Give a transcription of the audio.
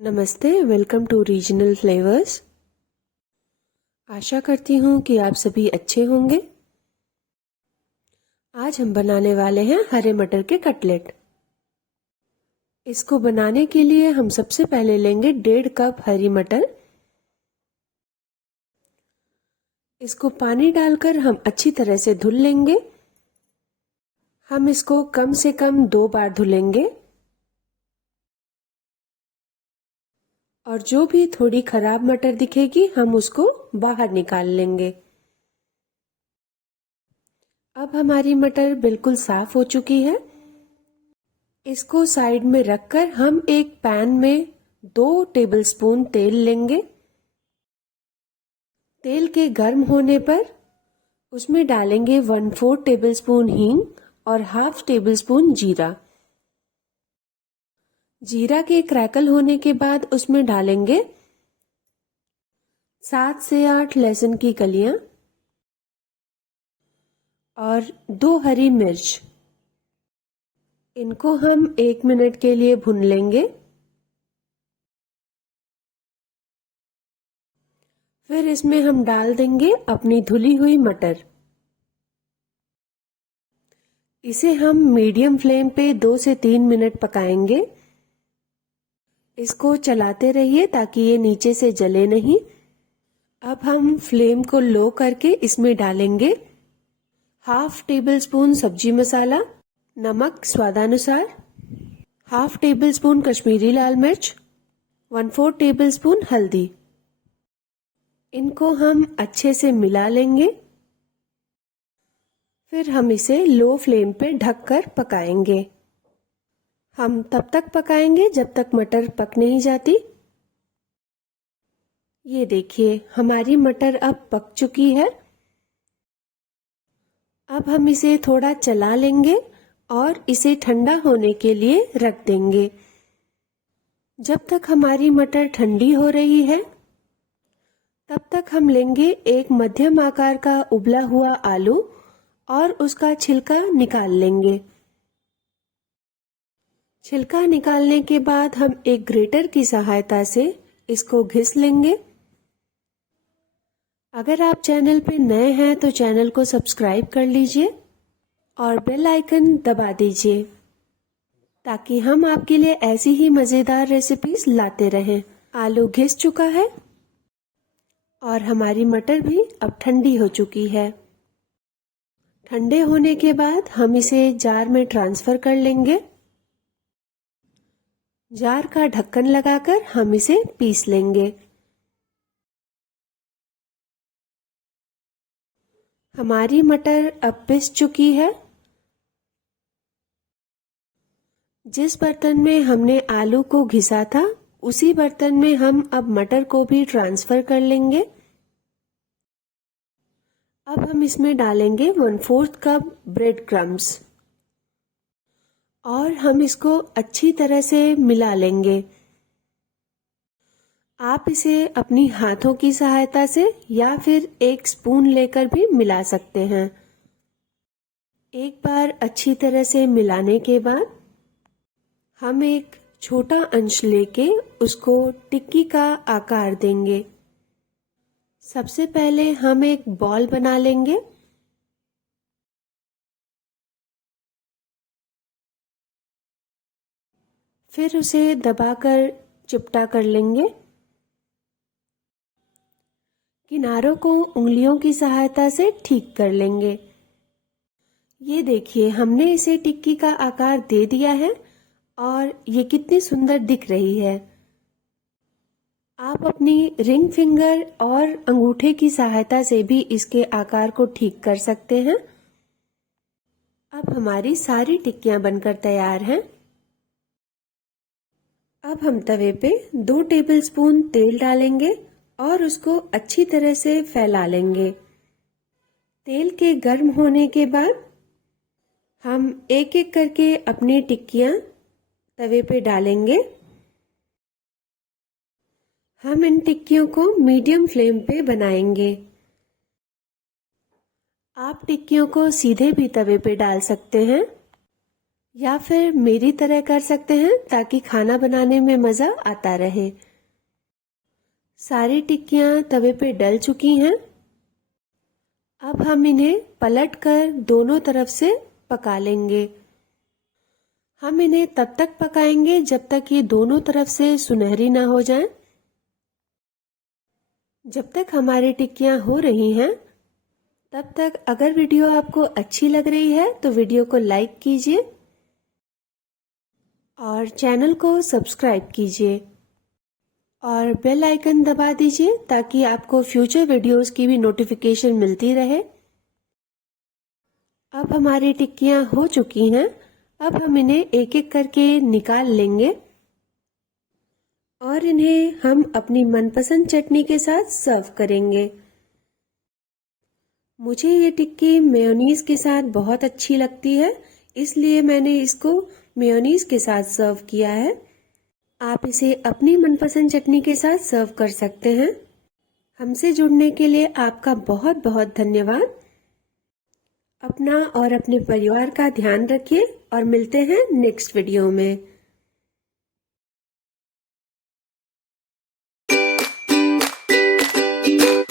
नमस्ते, welcome to regional flavours. आशा करती हूँ कि आप सभी अच्छे होंगे। आज हम बनाने वाले हैं हरे मटर के कटलेट। इसको बनाने के लिए हम सबसे पहले लेंगे 1.5 कप हरी मटर। इसको पानी डालकर हम अच्छी तरह से धुल लेंगे। हम इसको कम से कम 2 बार धुलेंगे और जो भी थोड़ी खराब मटर दिखेगी हम उसको बाहर निकाल लेंगे। अब हमारी मटर बिल्कुल साफ हो चुकी है। इसको साइड में रखकर हम एक पैन में 2 टेबलस्पून तेल लेंगे। तेल के गर्म होने पर उसमें डालेंगे 1/4 टेबलस्पून हींग और 1/2 टेबलस्पून जीरा। जीरा के क्रैकल होने के बाद उसमें डालेंगे 7 से 8 लहसुन की कलियां और 2 हरी मिर्च। इनको हम 1 मिनट के लिए भून लेंगे। फिर इसमें हम डाल देंगे अपनी धुली हुई मटर। इसे हम मीडियम फ्लेम पे 2 से 3 मिनट पकाएंगे। इसको चलाते रहिए ताकि ये नीचे से जले नहीं। अब हम फ्लेम को लो करके इसमें डालेंगे 1/2 टेबलस्पून सब्जी मसाला, नमक स्वादानुसार, 1/2 टेबलस्पून कश्मीरी लाल मिर्च, 1/4 टेबलस्पून हल्दी। इनको हम अच्छे से मिला लेंगे। फिर हम इसे लो फ्लेम पे ढककर पकाएंगे। हम तब तक पकाएंगे जब तक मटर पक नहीं जाती। ये देखिए हमारी मटर अब पक चुकी है। अब हम इसे थोड़ा चला लेंगे और इसे ठंडा होने के लिए रख देंगे। जब तक हमारी मटर ठंडी हो रही है तब तक हम लेंगे एक मध्यम आकार का उबला हुआ आलू और उसका छिलका निकाल लेंगे। छिलका निकालने के बाद हम एक ग्रेटर की सहायता से इसको घिस लेंगे। अगर आप चैनल पे नए हैं तो चैनल को सब्सक्राइब कर लीजिए और बेल आइकन दबा दीजिए ताकि हम आपके लिए ऐसी ही मज़ेदार रेसिपीज लाते रहें। आलू घिस चुका है और हमारी मटर भी अब ठंडी हो चुकी है। ठंडे होने के बाद हम इसे जार में ट्रांसफ़र कर लेंगे। जार का ढक्कन लगाकर हम इसे पीस लेंगे। हमारी मटर अब पिस चुकी है। जिस बर्तन में हमने आलू को घिसा था उसी बर्तन में हम अब मटर को भी ट्रांसफर कर लेंगे। अब हम इसमें डालेंगे 1/4 कप ब्रेड क्रम्स और हम इसको अच्छी तरह से मिला लेंगे। आप इसे अपनी हाथों की सहायता से या फिर एक स्पून लेकर भी मिला सकते हैं। एक बार अच्छी तरह से मिलाने के बाद हम एक छोटा अंश लेके उसको टिक्की का आकार देंगे। सबसे पहले हम एक बॉल बना लेंगे। फिर उसे दबाकर चिपटा कर लेंगे। किनारों को उंगलियों की सहायता से ठीक कर लेंगे। ये देखिए हमने इसे टिक्की का आकार दे दिया है और ये कितनी सुंदर दिख रही है। आप अपनी रिंग फिंगर और अंगूठे की सहायता से भी इसके आकार को ठीक कर सकते हैं। अब हमारी सारी टिक्कियां बनकर तैयार हैं। अब हम तवे पे 2 टेबलस्पून तेल डालेंगे और उसको अच्छी तरह से फैला लेंगे। तेल के गर्म होने के बाद हम एक एक करके अपनी टिक्कियां तवे पे डालेंगे। हम इन टिक्कियों को मीडियम फ्लेम पे बनाएंगे। आप टिक्कियों को सीधे भी तवे पे डाल सकते हैं या फिर मेरी तरह कर सकते हैं ताकि खाना बनाने में मज़ा आता रहे। सारी टिक्कियाँ तवे पे डल चुकी हैं। अब हम इन्हें पलटकर दोनों तरफ से पका लेंगे। हम इन्हें तब तक पकाएंगे जब तक ये दोनों तरफ से सुनहरी ना हो जाएं। जब तक हमारी टिक्कियाँ हो रही हैं, तब तक अगर वीडियो आपको अच्छी लग रही है तो वीडियो को लाइक कीजिए और चैनल को सब्सक्राइब कीजिए और बेल आइकन दबा दीजिए ताकि आपको फ्यूचर वीडियोस की भी नोटिफिकेशन मिलती रहे। अब हमारी टिक्कियाँ हो चुकी हैं। अब हम इन्हें एक एक करके निकाल लेंगे और इन्हें हम अपनी मनपसंद चटनी के साथ सर्व करेंगे। मुझे ये टिक्की मेयोनीज के साथ बहुत अच्छी लगती है, इसलिए मैंने इसको मेयोनीज के साथ सर्व किया है। आप इसे अपनी मनपसंद चटनी के साथ सर्व कर सकते हैं। हमसे जुड़ने के लिए आपका बहुत बहुत धन्यवाद। अपना और अपने परिवार का ध्यान रखिए और मिलते हैं नेक्स्ट वीडियो में।